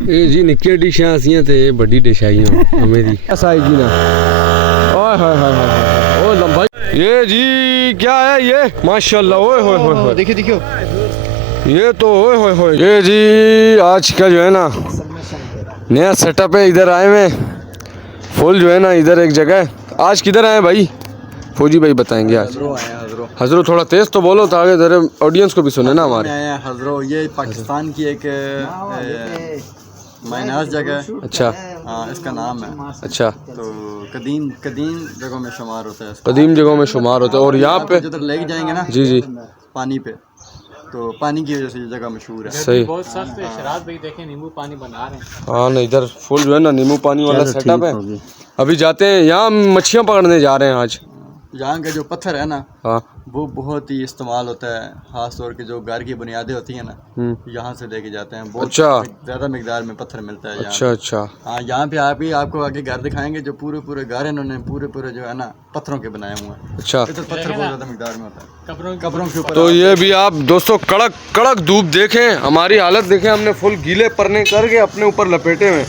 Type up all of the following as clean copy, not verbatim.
ये जी निक्की डिशां आसियां ते बड़ी डिश आई हो मेरी साई जी ना। ओए हाय हाय हाय ओ लंबा ये जी क्या है ये माशाल्लाह। ओए होए होए देखिए देखियो ये तो ओए होए होए। ये जी आज का जो है ना नया सेटअप है। इधर आए हुए फुल जो है ना इधर एक जगह। आज किधर आए भाई? फौजी भाई बताएंगे आज। हजरो थोड़ा तेज तो बोलो ताकि जरा ऑडियंस को भी सुने ना हमारे। हजरो ये पाकिस्तान की एक मायनाज जगह। अच्छा इसका नाम है। अच्छा तो कदीम कदीम जगहों में शुमार होता है। कदीम जगहों में शुमार होता है। और यहाँ पे जिधर लेके जाएंगे ना जी जी पानी पे, तो पानी की वजह से ये जगह मशहूर है। सही बहुत सख्त है। शराब भाई देखें नींबू पानी बना रहे हैं। हाँ ना इधर फुल जो है ना नींबू पानी वाला सेटअप है। अभी जाते हैं यहाँ मच्छियाँ पकड़ने जा रहे हैं आज। यहाँ का जो पत्थर है ना हाँ वो बहुत ही इस्तेमाल होता है, खास तौर के जो घर की बुनियादें होती हैं ना यहाँ से लेके जाते हैं। बहुत अच्छा ज़्यादा मिकदार में पत्थर मिलता है यहाँ। अच्छा अच्छा हाँ यहाँ पे आप ही आपको आगे घर दिखाएंगे जो पूरे पूरे घर इन्होंने पूरे जो है ना पत्थरों के बनाए हुए हैं। अच्छा तो पत्थर बहुत ज़्यादा मिकदार में होता है कब्रों के ऊपर। तो ये भी आप दोस्तों कड़क कड़क धूप देखें, हमारी हालत देखें। हमने फुल गीले परने करके अपने ऊपर लपेटे हुए।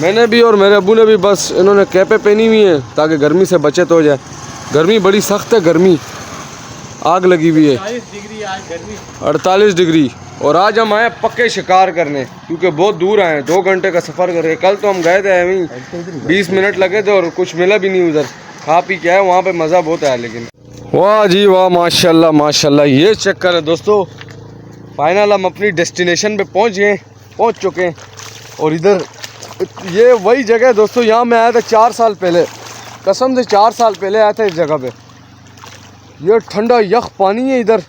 मैंने भी और मेरे अबू ने भी बस इन्होंने कैपें पहनी हुई हैं ताकि गर्मी से बचत हो जाए। गर्मी बड़ी सख्त है, गर्मी आग लगी हुई है 48 डिग्री। और आज हम आए पक्के शिकार करने क्योंकि बहुत दूर आए, 2 घंटे का सफ़र कर रहे। कल तो हम गए थे वहीं 20 मिनट लगे थे और कुछ मिला भी नहीं उधर। खा पी के आए, वहाँ पे मज़ा बहुत आया। लेकिन वाह जी वाह माशाल्लाह माशाल्लाह। ये चक्कर है दोस्तों। फाइनल हम अपनी डेस्टिनेशन पे पहुँच चुके हैं। और इधर ये वही जगह है दोस्तों, यहाँ मैं आया था 4 साल पहले। कसम से 4 साल पहले आया था इस जगह पे। ये ठंडा यख पानी है इधर।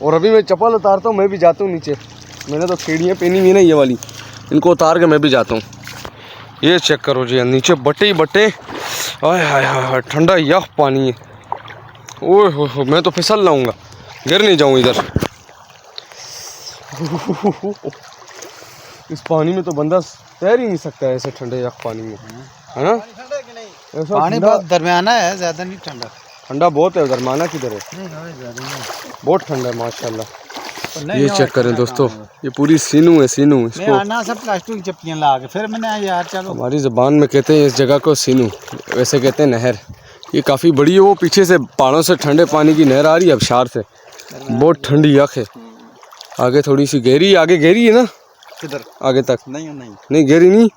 और अभी मैं चप्पल उतारता हूँ, मैं भी जाता हूँ नीचे। मैंने तो सीढ़ियाँ पहनी हुई ना ये वाली, इनको उतार के मैं भी जाता हूँ। ये चेक करो जी, नीचे बट्टे ही बट्टे। हाय हाय हाय ठंडा यख पानी है। ओह हो मैं तो फिसल लाऊंगा, गिर नहीं जाऊँ इधर। इस पानी में तो बंदा तैर ही नहीं सकता है ऐसे ठंडे यख पानी में, है ना? पानी बहुत दरमियाना है, ज़्यादा नहीं ठंडा। ठंडा बहुत है, दरमियाना किधर है? बहुत ठंडा है माशाल्लाह। ये चेक करें दोस्तों, ये पूरी सीनू है सीनू। इसको आना सब प्लास्टिक की चप्पियाँ ला के फिर मैंने यार चलो। हमारी ज़बान में कहते हैं इस जगह को सीनू, वैसे कहते हैं नहर। ये काफ़ी बड़ी है। वो पीछे से पहाड़ों से ठंडे पानी की नहर आ रही है अबशार से। बहुत ठंडी यख है। आगे थोड़ी सी गहरी, आगे गहरी है ना? किधर आगे तक नहीं गहरी नहीं।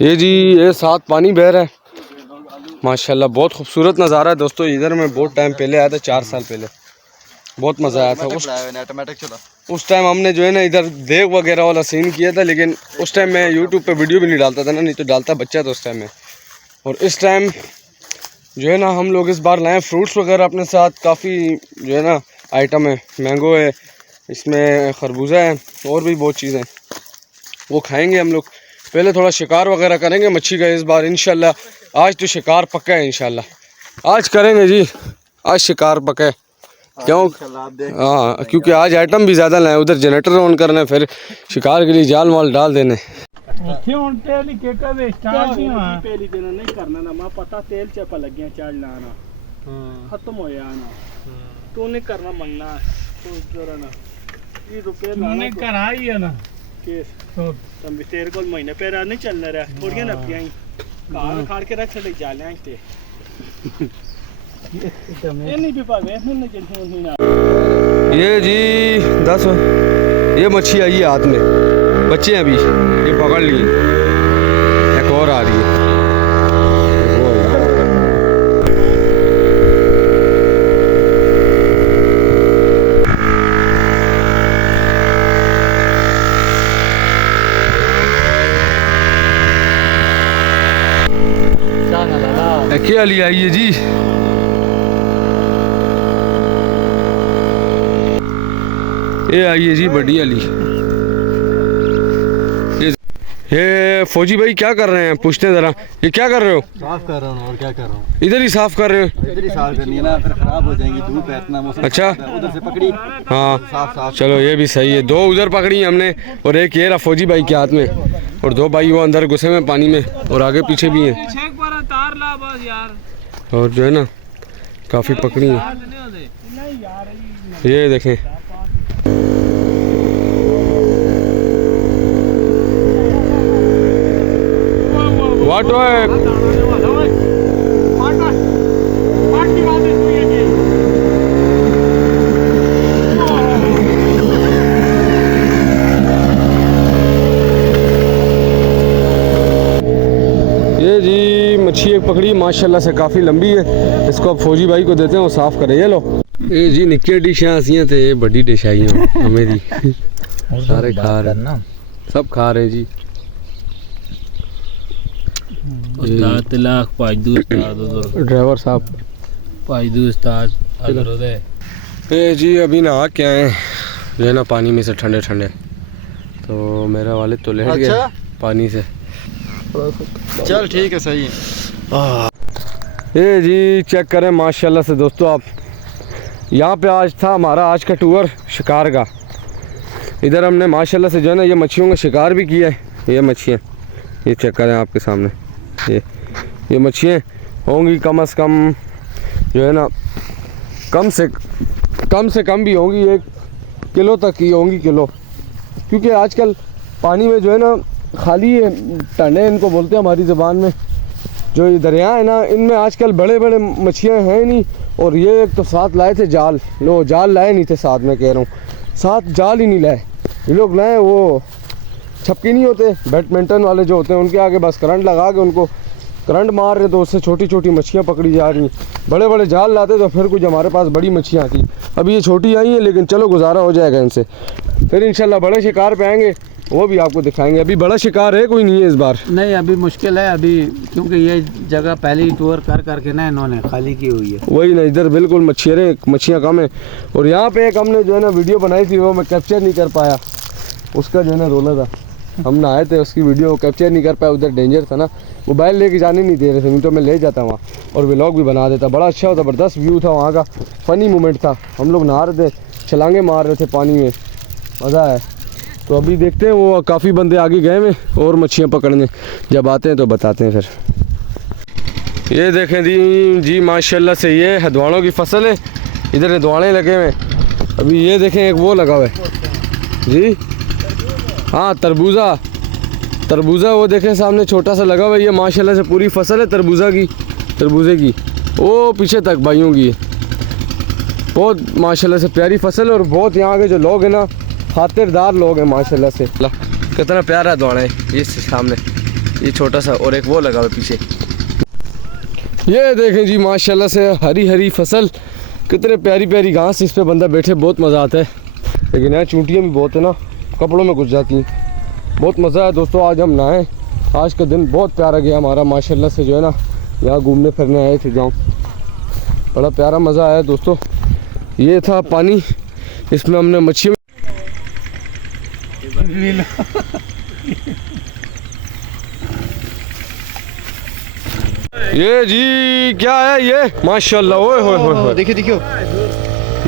ये जी ये साथ पानी बह रहा है माशाल्लाह। बहुत खूबसूरत नज़ारा है दोस्तों। इधर मैं बहुत टाइम पहले आया था, 4 साल पहले। बहुत मज़ा आया था। उस टाइम हमने जो है ना इधर देव वगैरह वाला सीन किया था। लेकिन उस टाइम मैं यूट्यूब पे वीडियो भी नहीं डालता था ना, नहीं तो डालता बच्चा था उस टाइम में। और इस टाइम जो है ना हम लोग इस बार लाएँ फ्रूट्स वगैरह अपने साथ। काफ़ी जो है ना आइटम है, मैंगो है, इसमें खरबूजा है, और भी बहुत चीज़ें वो खाएँगे हम लोग। पहले थोड़ा शिकार वगैरह करेंगे मच्छी का इस बार इंशाल्लाह। आज तो शिकार पक्का है इंशाल्लाह, आज करेंगे जी। आज शिकार पक्का है क्यों? हाँ क्योंकि आज आइटम भी ज़्यादा लाए। उधर जनरेटर ऑन करना है, फिर शिकार के लिए जाल वाल डाल देने। खत्म हो जाना तो नहीं करना मंगना रुपये करा ही है ना केस तेरे को महीने पैर नहीं चलना रहा थोड़िया ना पिया कार खाड़ के रख ले जा ले नहीं भी पावे ये जी 10 ये मच्छी आई है हाथ में, बच्चे हैं अभी, ये पकड़ लिए। एक और आ रही है। क्या लिया आई है जी? ये आई है जी बड़ी वाली। ये फौजी भाई क्या कर रहे हैं? पूछते हैं जरा, ये क्या कर रहे हो? साफ कर रहा हूँ। और क्या कर रहा हूँ? इधर ही साफ कर रहे हो? इधर ही साफ करनी है ना, फिर खराब हो जाएंगी। धूप है इतना मौसम। अच्छा उधर से पकड़ी। हाँ साफ चलो ये भी सही है। 2 उधर पकड़ी हमने और एक ये रहा फौजी भाई के हाथ में, और 2 भाई वो अंदर घुसे में पानी में, और आगे पीछे भी हैं। और जो है ना काफ़ी पकड़ी है। ये देखें पाटो है। ये जी मच्छी एक पकड़ी माशाल्लाह से काफ़ी लंबी है। इसको अब फौजी भाई को देते हैं, वो साफ़ करे। ये लो ये जी निक्की डिशां आसियां थे, ये बड़ी डिश आई हैं हमें जी। सारे खा रहे हैं, सब खा रहे हैं जी। ड्राइवर साहब ये जी अभी नहा के आए जो है ना पानी में से ठंडे ठंडे, तो मेरा वालिद तो लेट गया पानी से। चल ठीक है, सही है। ये जी चेक करें माशाल्लाह से दोस्तों आप, यहाँ पे आज था हमारा आज का टूर शिकार का। इधर हमने माशाल्लाह से जो है ना ये मच्छियों का शिकार भी किया है। ये मच्छियाँ ये चेक करें आपके सामने, ये मच्छियाँ होंगी कम से कम जो है ना कम से कम भी होंगी 1 किलो तक की होंगी, किलो। क्योंकि आजकल पानी में जो है ना खाली ये टने इनको बोलते हैं हमारी ज़बान में, जो ये दरिया है ना इनमें आजकल बड़े बड़े मछलियाँ हैं नहीं। और ये एक तो साथ लाए थे जाल, लो जाल लाए नहीं थे साथ में, कह रहा हूँ साथ जाल ही नहीं लाए। ये लोग लाए वो छपकी नहीं होते बैडमिंटन वाले जो होते हैं, उनके आगे बस करंट लगा के उनको करंट मार रहे, तो उससे छोटी छोटी मच्छियाँ पकड़ी जा रही। बड़े बड़े जाल लाते तो फिर कुछ हमारे पास बड़ी मच्छियाँ आती। अभी ये छोटी आई हैं लेकिन चलो गुजारा हो जाएगा इनसे। फिर इंशाल्लाह बड़े शिकार पे आएंगे, वो भी आपको दिखाएंगे। अभी बड़ा शिकार है कोई नहीं है इस बार, नहीं अभी मुश्किल है अभी, क्योंकि ये जगह पहली टूर कर करके ना इन्होंने खाली की हुई है। वही ना, इधर बिल्कुल मच्छियाँ कम है। और यहाँ पे एक हमने जो है ना वीडियो बनाई थी, वो मैं कैप्चर नहीं कर पाया, उसका जो है ना रोला था। हम ना आए थे, उसकी वीडियो कैप्चर नहीं कर पाया, उधर डेंजर था ना, मोबाइल लेके जाने नहीं दे रहे थे, नहीं तो मैं ले जाता वहाँ और व्लॉग भी बना देता। बड़ा अच्छा ज़बरदस्त व्यू था वहाँ का, फ़नी मोमेंट था। हम लोग नहा रहे थे, छलांगे मार रहे थे पानी में, मज़ा है। तो अभी देखते हैं, वो काफ़ी बंदे आगे गए हैं और मच्छियाँ पकड़ने, जब आते हैं तो बताते हैं फिर। ये देखें जी माशाल्लाह से ये हदवाणों की फसल है, इधर हदवाणे लगे हुए हैं। अभी ये देखें एक वो लगा हुआ है जी, हाँ तरबूजा वो देखें सामने छोटा सा लगा हुआ है। ये माशाल्लाह से पूरी फसल है तरबूजे की, वो पीछे तक भाइयों की। बहुत माशाल्लाह से प्यारी फसल है और बहुत यहाँ के जो लोग हैं ना खातिरदार लोग हैं माशाल्लाह से। कितना प्यारा दौड़ा है ये सामने, ये छोटा सा, और एक वो लगा हुआ पीछे। ये देखें जी माशाल्लाह से हरी हरी फसल, कितने प्यारी प्यारी घास, इस पे बंदा बैठे बहुत मज़ा आता है। लेकिन यहाँ चूंटियाँ भी बहुत है ना, कपड़ों में घुस जाती हैं। बहुत मज़ा है दोस्तों, आज हम नहाए, आज का दिन बहुत प्यारा गया हमारा माशाल्लाह से। जो है ना यहाँ घूमने फिरने आए थे गाँव, बड़ा प्यारा मज़ा आया दोस्तों। ये था पानी, इसमें हमने मच्छी ये जी क्या है ये माशाल्लाह, ओए होए होए, देखिए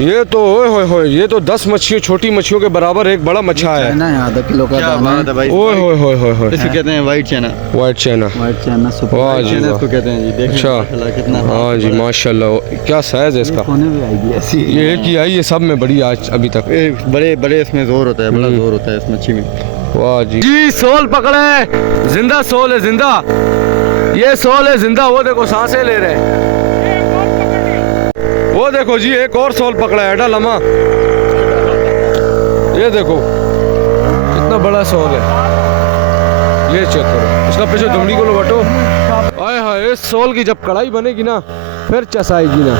ये तो ओए होए, ये तो 10 मच्छियों, छोटी मच्छियों के बराबर एक बड़ा मच्छा है ना, आधा किलो का दाना है भाई। ओए होए होए होए, इसको कहते हैं वाइट चैना वाह जी, वाइट चाइना इसको कहते हैं जी। देखिए अच्छा कितना, हाँ जी माशाल्लाह, क्या साइज है इसका। कोने भी आएगी ऐसी, ये एक ही आई है सब में बड़ी आज अभी तक। बड़े इसमें जोर होता है, बड़ा जोर होता है इस मच्छी में। वाह जी सोल पकड़े, जिंदा सोल है, जिंदा ये सोल है जिंदा। वो देखो सांसें ले रहे हैं, वो देखो जी एक और सोल पकड़ा है, एडा लम्हा। ये देखो कितना बड़ा सोल है, ये चेक करो, इसका पीछे दुमड़ी को लो बटो। आए हाय, इस सोल की जब कढ़ाई बनेगी ना फिर चसाएगी ना।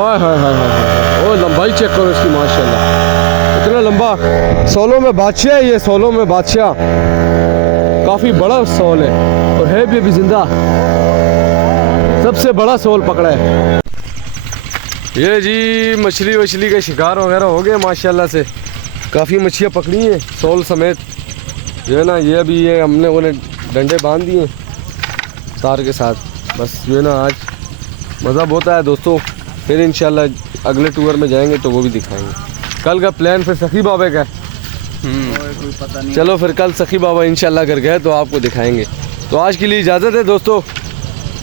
आए हाय हाय हाय, ओ लंबाई चेक करो इसकी माशाल्लाह, इतना लंबा। सोलों में बादशाह है ये, सोलों में बादशाह, काफ़ी बड़ा सोल है और है भी अभी जिंदा, सबसे बड़ा सोल पकड़ा है। ये जी मछली के शिकार वगैरह हो गए माशाल्लाह से, काफ़ी मछलियाँ पकड़ी हैं सोल समेत। जो है ना ये अभी ये हमने उन्हें डंडे बांध दिए तार के साथ, बस जो है ना आज मज़ा बहुत आया दोस्तों। फिर इंशाल्लाह अगले टूर में जाएंगे तो वो भी दिखाएंगे। कल का प्लान फिर सखी बाबा का कोई पता नहीं। चलो फिर कल सखी बाबा इंशाल्लाह अगर गए तो आपको दिखाएंगे। तो आज के लिए इजाज़त है दोस्तों,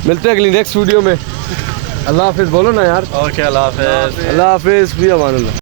मिलते हैं अगली नेक्स्ट वीडियो में। अल्लाह हाफिज़ बोलो ना यार। और क्या, अल्लाह हाफिज़। अल्लाह हाफिज़, भी अमान अल्लाह।